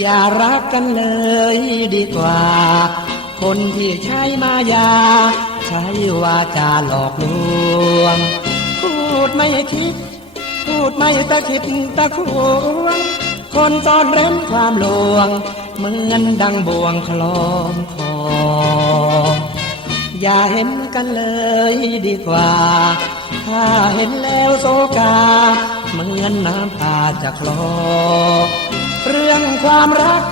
อย่ารักกันเลยดีกว่า คนที่ใช้มายา ใช้วาจาหลอกลวง พูดไม่คิด พูดไม่ตะคิดตะควง คนซ่อนเร้นความลวง เหมือนดังบ่วงคล้องคอ อย่าเห็นกันเลยดีกว่า ถ้าเห็นแล้วโศกา เหมือนน้ำตาจะคลอ รื่องความรัก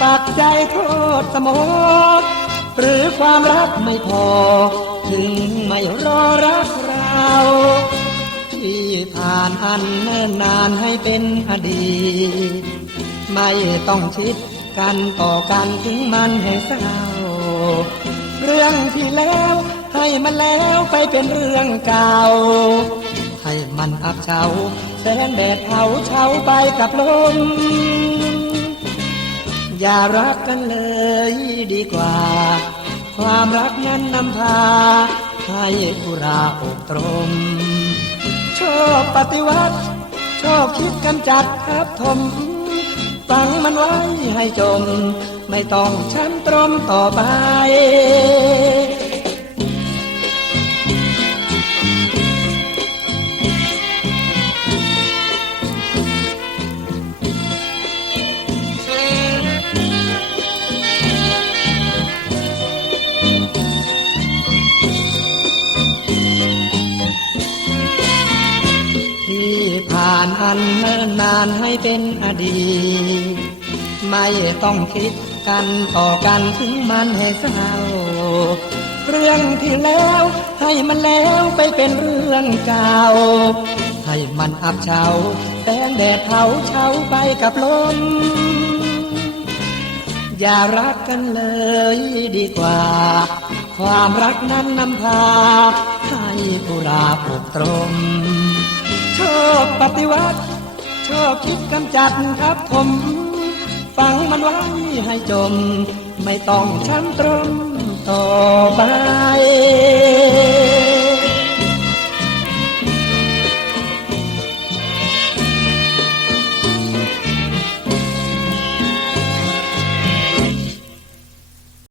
ปากใจโทษสมองหรือความรักไม่พอ ถึงไม่รอรักเราที่ผ่านอันเนิ่นนานให้เป็นอดีตไม่ต้องคิดกันต่อกันถึงมันให้เศร้า เรื่องที่แล้วให้มันแล้วไปเป็นเรื่องเก่า ให้มันอับเฉาแสงแดดเผาเฉาไปกับลม อย่ารักกันเลยดีกว่า ความรักนั้นนำพา ให้กุราอกตรม ชอบปฏิวัติ ชอบคิดกันจัดครับทมฟังมันไว้ให้จม ไม่ต้องช้ำตรมต่อไปานอันเนิ่นนานให้เป็นอดีต ไม่ต้องคิดกันต่อกันถึงมันให้เศร้า เรื่องที่แล้วให้มันแล้วไปเป็นเรื่องเก่า ให้มันอับเฉาแสงแดดเผาเฉาไปกับลม อย่ารักกันเลยดีกว่า ความรักนั้นนำพาให้ผู้ราอกตรม ชอบปฏิวัติ ชอบคิดกำจัดครับผม ฟังมันไว้ให้จม ไม่ต้องช้ำตรมต่อไป